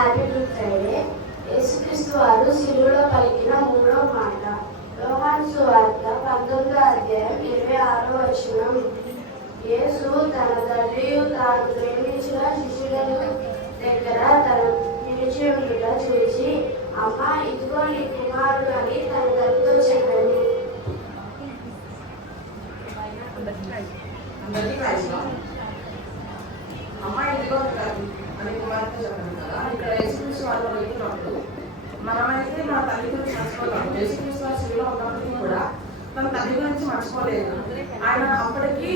Happy good Friday. యేసుక్రీస్తు వారు శిలువలో పలికిన మూడో మాట. యోహాను సువార్త 19 అధ్యాయం 26 వచనం. యేసు తన తల్లియు తాను ప్రేమించిన శిష్యుల దగ్గర తన నిలిచి ఉండుట చూసి, అమ్మ ఇదిగో నీ కుమారుడు అని తన తల్లితో చెప్పాను. అమ్మ ఇదిగో అని కుమార్తె చెప్పాను కదా. ఇక్కడ యేసుక్రీస్తు వాళ్ళు వెళ్తున్నప్పుడు మనమైతే మన తల్లి గురించి మర్చిపోతాం. యేసుక్రీస్తు వారి శిలువలో ఉన్నప్పటికీ కూడా తన తల్లి గురించి మర్చిపోలేదు. ఆయన అప్పటికి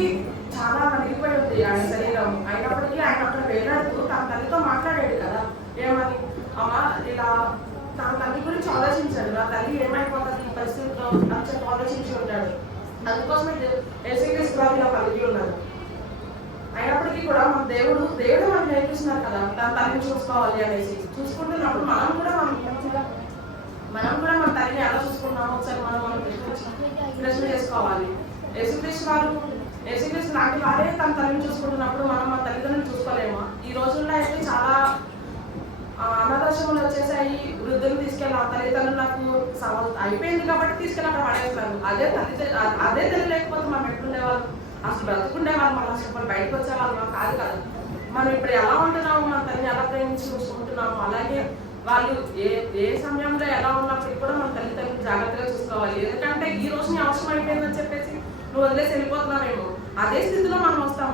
చాలా నలిగిపోయి ఉంది ఆయన శరీరం. అయినప్పటికీ ఆయన అక్కడ వేలాడుతూ తన తల్లితో మాట్లాడాడు కదా. ఏమని? అమ్మ ఇలా తన తల్లి గురించి ఆలోచించాడు. నా తల్లి ఏమైపోతుంది ఈ పరిస్థితిలో అని చెప్పి ఆలోచించి ఉంటాడు. అందుకోసమే యేసుక్రీస్తు వారు ఇలా కలిగి ఉన్నారు. అయినప్పటికీ కూడా మన దేవుడు మనకు నేర్పిస్తున్నారు కదా తన తల్లిని చూసుకోవాలి అనేసి. చూసుకుంటున్నప్పుడు మనం కూడా మన తల్లిని ఎలా చూసుకున్నామో ఒకసారి మనం ప్రశ్న చేసుకోవాలి. యేసుక్రీస్తు లాంటి వారే తన తల్లిని చూసుకుంటున్నప్పుడు మనం మన తల్లిదండ్రులను చూసుకోలేమా? ఈ రోజుల్లో అయితే చాలా అనాథాశ్రమాలు వచ్చేసాయి. వృద్ధులు తీసుకెళ్ళి ఆ తల్లిదండ్రులు నాకు అయిపోయింది కాబట్టి తీసుకెళ్ళి అక్కడ పడేస్తారు. అదే తల్లి లేకపోతే మనం ఎట్లుండేవాళ్ళు? అసలు బ్రతుకుండేవాళ్ళు, మనం అసలు బయటకు వచ్చేవాళ్ళు మనం కాదు కదా. మనం ఇప్పుడు ఎలా ఉంటున్నాము, మన తల్లిని ఎలా ప్రేమించి చూసుకుంటున్నాము, అలాగే వాళ్ళు ఏ సమయంలో ఎలా ఉన్నప్పటికీ కూడా మన తల్లిదండ్రులు జాగ్రత్తగా చూసుకోవాలి. ఎందుకంటే ఈ రోజు నీ అవసరం అయిపోయిందని చెప్పేసి నువ్వు వదిలేసి వెళ్ళిపోతున్నావేమో, అదే స్థితిలో మనం వస్తాం.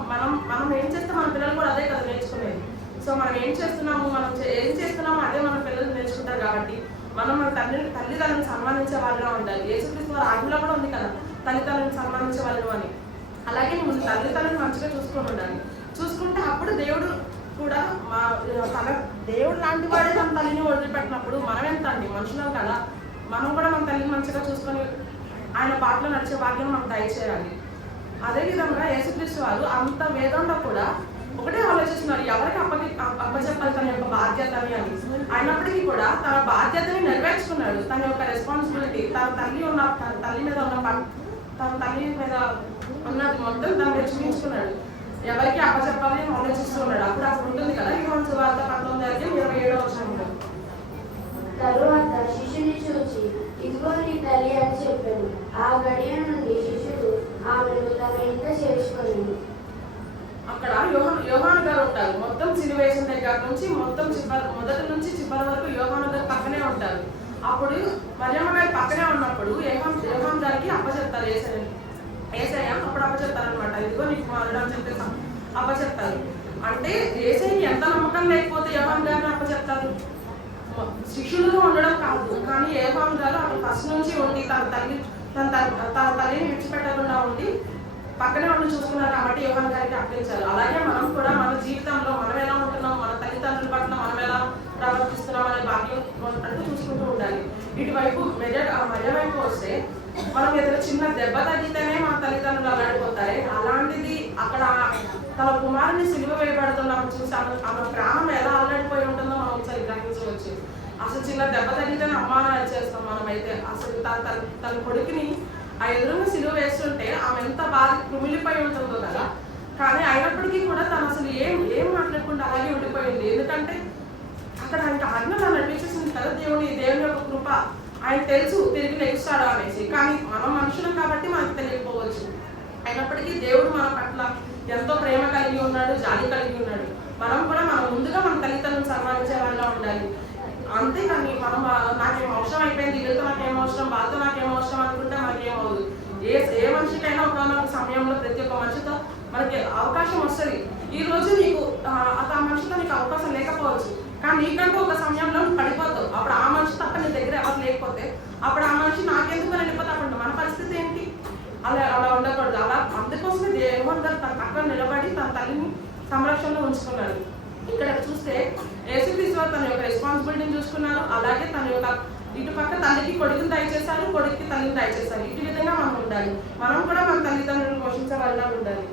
మనం ఏం చేస్తే మన పిల్లలు కూడా అదే కదా నేర్చుకునేది. సో మనం ఏం చేస్తున్నాము, ఏం చేస్తున్నామో అదే మన పిల్లలు నేర్చుకుంటారు. కాబట్టి మనం మన తల్లిదండ్రులను సన్మానించే వాళ్ళగా ఉండాలి. యేసుక్రీస్తు వారి ఆజ్ఞలో కూడా ఉంది కదా తల్లిదండ్రులను సన్మానించే వాళ్ళు అని. అలాగే నువ్వు తల్లిదండ్రులను మంచిగా చూసుకొని ఉండాలి. చూసుకుంటే అప్పుడు దేవుడు కూడా దేవుడు లాంటి వాడే మన తల్లిని వదిలిపెట్టినప్పుడు మనం ఎంత అండి మనుషులం కదా. మనం కూడా మన తల్లిని మంచిగా చూసుకొని ఆయన బాటలో నడిచే భాగ్యం మనం దయచేయాలి. అదేవిధంగా యేసుక్రీస్తు వారు అంత వేదంలో కూడా ఒకటే ఆలోచిస్తున్నారు, ఎవరికి అప్పచెప్పాలి తన యొక్క బాధ్యతని అని. అయినప్పటికీ కూడా తన బాధ్యతని నెరవేర్చుకున్నాడు. తన యొక్క రెస్పాన్సిబిలిటీ తన తల్లి మీద ఉన్నది మొత్తం తను నేర్చుకుంటున్నాడు. ఎవరికి అప్పచెప్పాలి అని ఆలోచిస్తున్నాడు. అప్పుడు ఉంటుంది కదా యోహాను సువార్త 19:27 తరువాత శిష్యుని చూచి, ఇదిగో నీ తల్లి అని చెప్పాను. ఆ గడియ నుండి శిష్యుడు ఆమెను తన ఇంట చేర్చుకొని. అక్కడ యోహాను గారు ఉంటారు. మొత్తం సిలువేసిన దగ్గర నుంచి మొదటి నుంచి చివరి వరకు యోహాను గారు పక్కనే ఉంటారు. అప్పుడు మరియమ్మ గారి పక్కనే ఉన్నప్పుడు యోహాను గారికి అప్పచెప్తారు ఏసయ్య. అప్పుడు అప్పచెప్తారనమాట. ఇదిగో నీకు కుమారుడు అని చెప్పేసి అప్పచెప్తారు. అంటే ఏసయ్యకి ఎంత నమ్మకం లేకపోతే యోహాను గారిని అప్పచెప్తారు? శిష్యులుగా ఉండడం కాదు, కానీ యోహాను గారు అప్పుడు ఫస్ట్ నుంచి ఉండి తన తల్లిని విడిచిపెట్టకుండా ఉండి పక్కనే ఉండి చూసుకున్నారు కాబట్టి యోహాను గారికి అప్పగించారు. అలాగే మనం కూడా మన జీవితంలో మనం ఎలా ఉంటున్నాం, మన తల్లిదండ్రుల పట్ల మనం ఎలా ప్రవర్తిస్తున్నాం అనే భాగ్యం అంటూ చూసుకుంటూ ఉండాలి. ఇటువైపు మర్య వైపు వస్తే మనం ఏదైనా చిన్న దెబ్బ తగ్గితేనే మన తల్లిదండ్రులు అల్లాడిపోతాయి. అలాంటిది అక్కడ తన కుమారుని సిలువ వేయబడుతున్నప్పుడు చూసి ఆమె ప్రాణం ఎలా అల్లాడిపోయి ఉంటుందో మనం ఒకసారి గ్రహించవచ్చు. అసలు చిన్న దెబ్బ తగ్గితేనే అమ్మానాలు చేస్తాం మనమైతే. అసలు తన కొడుకుని ఆ ఎదురుగా సిలువ వేస్తుంటే ఆమె ఎంత బాధ కుమిలిపోయి ఉంటుందో కదా. కానీ అయినప్పటికీ కూడా తను అసలు ఏం మాట్లాడకుండా అలాగే ఉండిపోయింది. ఎందుకంటే అక్కడ ఆయనకి ఆజ్ఞలు నడిపించేసింది కదా దేవుని యొక్క కృప. ఆయన తెలుసు తిరిగి లెగుస్తాడు అనేసి. కానీ మనం మనుషులం కాబట్టి మనకు తెలియకపోవచ్చు. అయినప్పటికీ దేవుడు మన పట్ల ఎంతో ప్రేమ కలిగి ఉన్నాడు, జాలి కలిగి ఉన్నాడు. మనం కూడా ముందుగా మన తల్లిదండ్రులను సన్మానించే వాళ్ళగా ఉండాలి. అంతేకాని మనం నాకేం అవసరం అయిపోయింది, వీళ్ళతో నాకేం అవసరం, వాళ్ళతో నాకేం అవసరం అనుకుంటే మనకేమవుదు. ఏ మనిషికైనా ఒక సమయంలో ప్రతి ఒక్క మనిషితో మనకి అవకాశం వస్తుంది. ఈ రోజు నీకు ఆ మనిషితో నీకు అవకాశం లేకపోవచ్చు, కానీ నీకంటూ ఒక సమయంలో పడిపోతావు. అప్పుడు ఆ మనిషి తప్ప నీ దగ్గర ఎవరు లేకపోతే అప్పుడు ఆ మనిషి నాకెందుకు వెళ్ళిపోతా ఉంటుంది. మన పరిస్థితి ఏంటి? అలా ఉండకూడదు. అలా అందుకోసమే యోహాను గారు తన పక్కన నిలబడి తన తల్లిని సంరక్షణలో ఉంచుకున్నాడు. ఇక్కడ చూస్తే యేసుక్రీస్తు వారు తన యొక్క రెస్పాన్సిబిలిటీని చూసుకున్నారు. అలాగే తన యొక్క ఇటు పక్క తల్లికి కొడుకుని దయచేశారు, కొడుకుకి తల్లిని దయచేశారు. ఇటు విధంగా మనం ఉండాలి. మనం కూడా మన తల్లిదండ్రులను పోషించే వాళ్ళ ఉండాలి.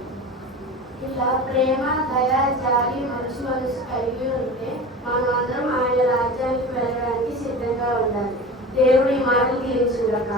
ఇలా ప్రేమ, దయ, జాలి, మంచి మనసు కలిగి ఉంటే మనం అందరం ఆయన రాజ్యానికి వెళ్ళడానికి సిద్ధంగా ఉండాలి. దేవుడి మాటలు దీవించుగాక.